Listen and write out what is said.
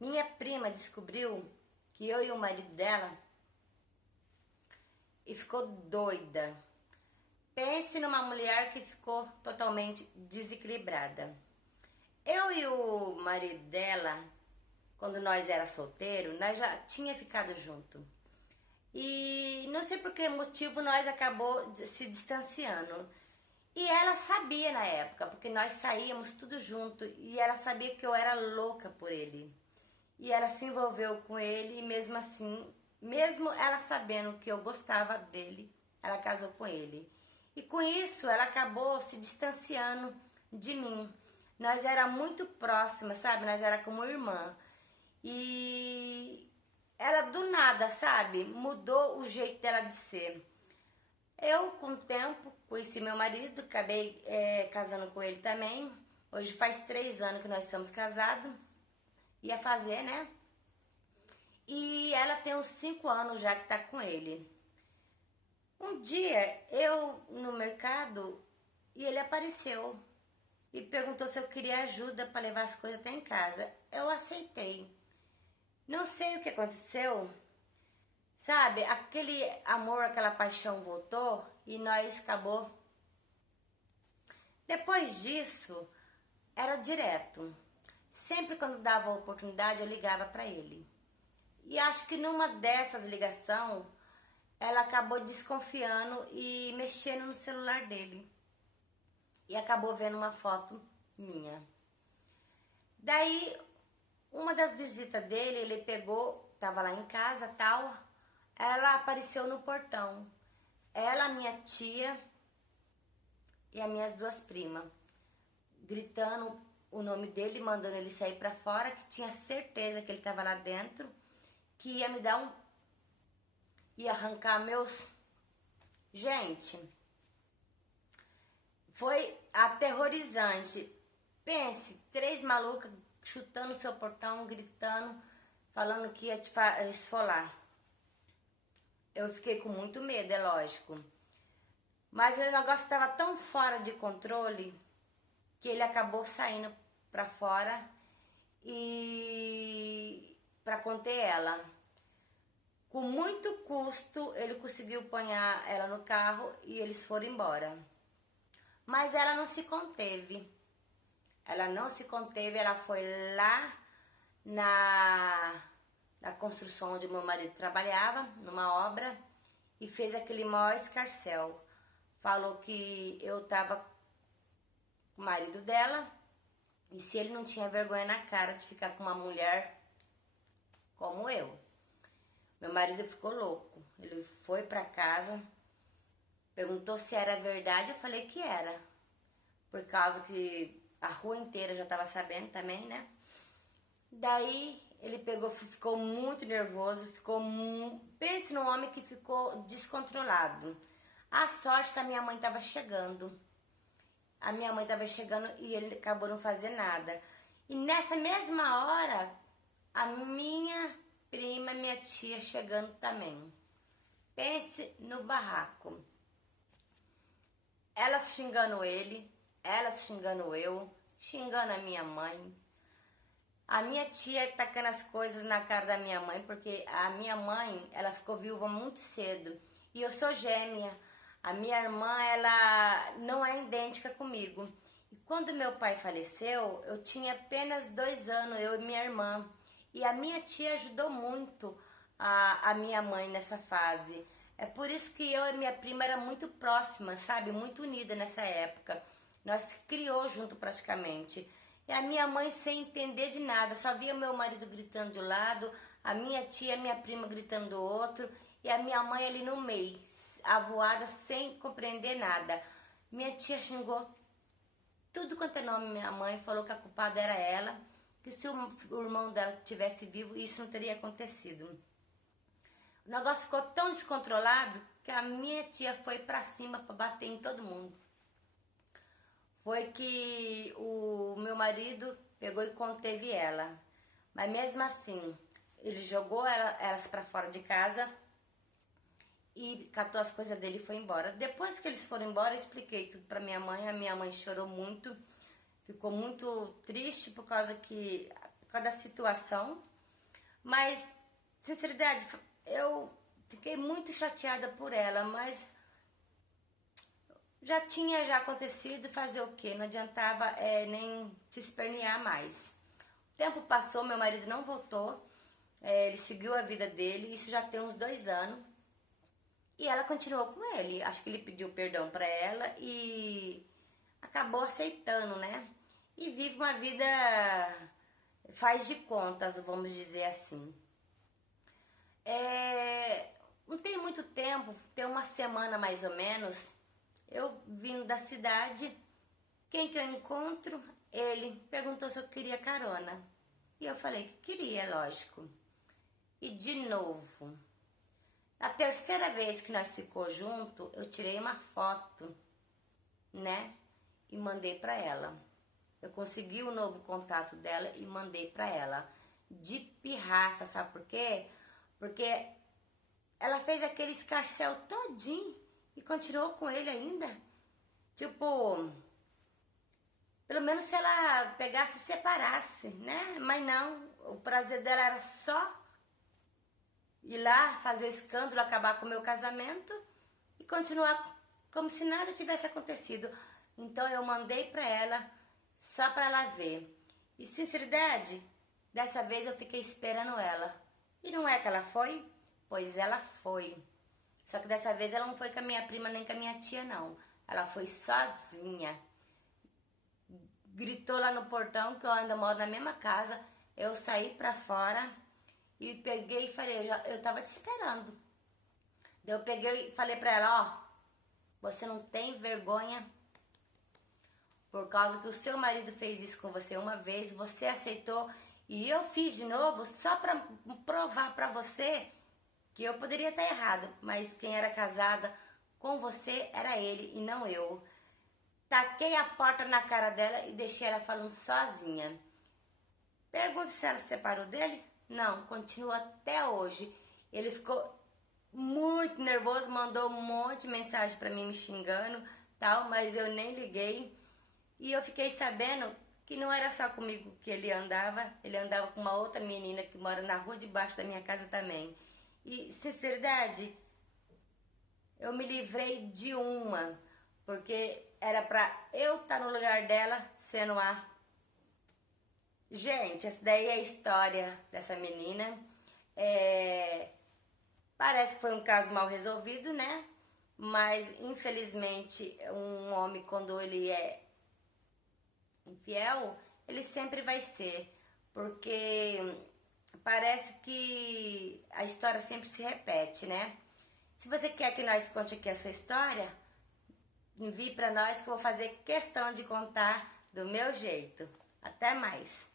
Minha prima descobriu que eu e o marido dela e ficou doida. Pense numa mulher que ficou totalmente desequilibrada. Eu e o marido dela, quando nós era solteiro, nós já tinha ficado junto. E não sei por que motivo nós acabou se distanciando. E ela sabia na época, porque nós saíamos tudo junto e ela sabia que eu era louca por ele. E ela se envolveu com ele e mesmo assim, mesmo ela sabendo que eu gostava dele, ela casou com ele. E com isso ela acabou se distanciando de mim. Nós era muito próximas, sabe? Nós era como irmã. E ela do nada, sabe? Mudou o jeito dela de ser. Eu, com o tempo, conheci meu marido, acabei casando com ele também. Hoje faz 3 anos que nós somos casados. Ia fazer, né? E ela tem uns 5 anos já que tá com ele. Um dia, eu no mercado, e ele apareceu. E perguntou se eu queria ajuda para levar as coisas até em casa. Eu aceitei. Não sei o que aconteceu. Sabe, aquele amor, aquela paixão voltou e nós acabou. Depois disso, era direto. Sempre quando dava a oportunidade, eu ligava para ele. E acho que numa dessas ligações, ela acabou desconfiando e mexendo no celular dele. E acabou vendo uma foto minha. Daí, uma das visitas dele, ele pegou, tava lá em casa, tal. Ela apareceu no portão. Ela, minha tia e as minhas duas primas, gritando o nome dele, mandando ele sair pra fora, que tinha certeza que ele tava lá dentro, que ia me dar ia arrancar meus... Gente, foi aterrorizante. Pense, 3 malucas chutando o seu portão, gritando, falando que ia te esfolar. Eu fiquei com muito medo, é lógico. Mas o negócio estava tão fora de controle que ele acabou saindo para fora e para conter ela. Com muito custo, ele conseguiu apanhar ela no carro e eles foram embora. Mas ela não se conteve. Ela não se conteve, ela foi lá na construção onde meu marido trabalhava, numa obra, e fez aquele maior escarcéu. Falou que eu tava com o marido dela e se ele não tinha vergonha na cara de ficar com uma mulher como eu. Meu marido ficou louco. Ele foi pra casa, perguntou se era verdade, eu falei que era. Por causa que a rua inteira já tava sabendo também, né? Daí ele pegou, ficou muito nervoso, pense num homem que ficou descontrolado. A sorte que a minha mãe tava chegando. A minha mãe tava chegando e ele acabou não fazendo nada. E nessa mesma hora, a minha prima, minha tia chegando também. Pense no barraco. Elas xingando ele, elas xingando eu, xingando a minha mãe. A minha tia tacando as coisas na cara da minha mãe, porque a minha mãe, ela ficou viúva muito cedo. E eu sou gêmea. A minha irmã, ela não é idêntica comigo. E quando meu pai faleceu, eu tinha apenas 2 anos, eu e minha irmã. E a minha tia ajudou muito a minha mãe nessa fase. É por isso que eu e minha prima era muito próxima, sabe? Muito unida nessa época. Nós criou junto praticamente. E a minha mãe sem entender de nada, só via meu marido gritando de um lado, a minha tia, minha prima gritando do outro, e a minha mãe ali no meio, avoada, sem compreender nada. Minha tia xingou tudo quanto é nome minha mãe, falou que a culpada era ela, que se o irmão dela tivesse vivo, isso não teria acontecido. O negócio ficou tão descontrolado que a minha tia foi pra cima pra bater em todo mundo. Foi que o meu marido pegou e conteve ela. Mas mesmo assim, ele jogou elas pra fora de casa e catou as coisas dele e foi embora. Depois que eles foram embora, eu expliquei tudo pra minha mãe. A minha mãe chorou muito, ficou muito triste por causa que causa da situação, mas, sinceridade, eu fiquei muito chateada por ela, mas já tinha acontecido, fazer o quê? Não adiantava nem se espernear mais. O tempo passou, meu marido não voltou, ele seguiu a vida dele, isso já tem uns 2 anos. E ela continuou com ele. Acho que ele pediu perdão pra ela e acabou aceitando, né? E vive uma vida, faz de contas, vamos dizer assim. Não tem muito tempo, tem uma semana mais ou menos, eu vindo da cidade, quem que eu encontro? Ele perguntou se eu queria carona. E eu falei que queria, lógico. E de novo, a terceira vez que nós ficou junto, eu tirei uma foto, né? E mandei pra ela. Eu consegui o novo contato dela e mandei pra ela. De pirraça, sabe por quê? Porque ela fez aquele escarcéu todinho e continuou com ele ainda. Tipo, pelo menos se ela pegasse e separasse, né? Mas não, o prazer dela era só ir lá, fazer o escândalo, acabar com o meu casamento e continuar como se nada tivesse acontecido. Então eu mandei pra ela, só pra ela ver. E sinceridade, dessa vez eu fiquei esperando ela. E não é que ela foi? Pois ela foi. Só que dessa vez ela não foi com a minha prima nem com a minha tia, não. Ela foi sozinha. Gritou lá no portão, que eu ainda moro na mesma casa. Eu saí pra fora e peguei e falei, eu tava te esperando. Daí eu peguei e falei pra ela, ó, você não tem vergonha? Por causa que o seu marido fez isso com você uma vez, você aceitou e eu fiz de novo só pra provar pra você que eu poderia estar errada, mas quem era casada com você era ele e não eu. Taquei a porta na cara dela e deixei ela falando sozinha. Pergunta se ela se separou dele? Não, continua até hoje. Ele ficou muito nervoso, mandou um monte de mensagem pra mim me xingando, tal, mas eu nem liguei. E eu fiquei sabendo que não era só comigo que ele andava com uma outra menina que mora na rua debaixo da minha casa também. E, sinceridade, eu me livrei de uma, porque era pra eu estar no lugar dela sendo a... Gente, essa daí é a história dessa menina. Parece que foi um caso mal resolvido, né? Mas, infelizmente, um homem, quando ele é infiel, ele sempre vai ser. Porque parece que a história sempre se repete, né? Se você quer que nós conte aqui a sua história, envie para nós que eu vou fazer questão de contar do meu jeito. Até mais!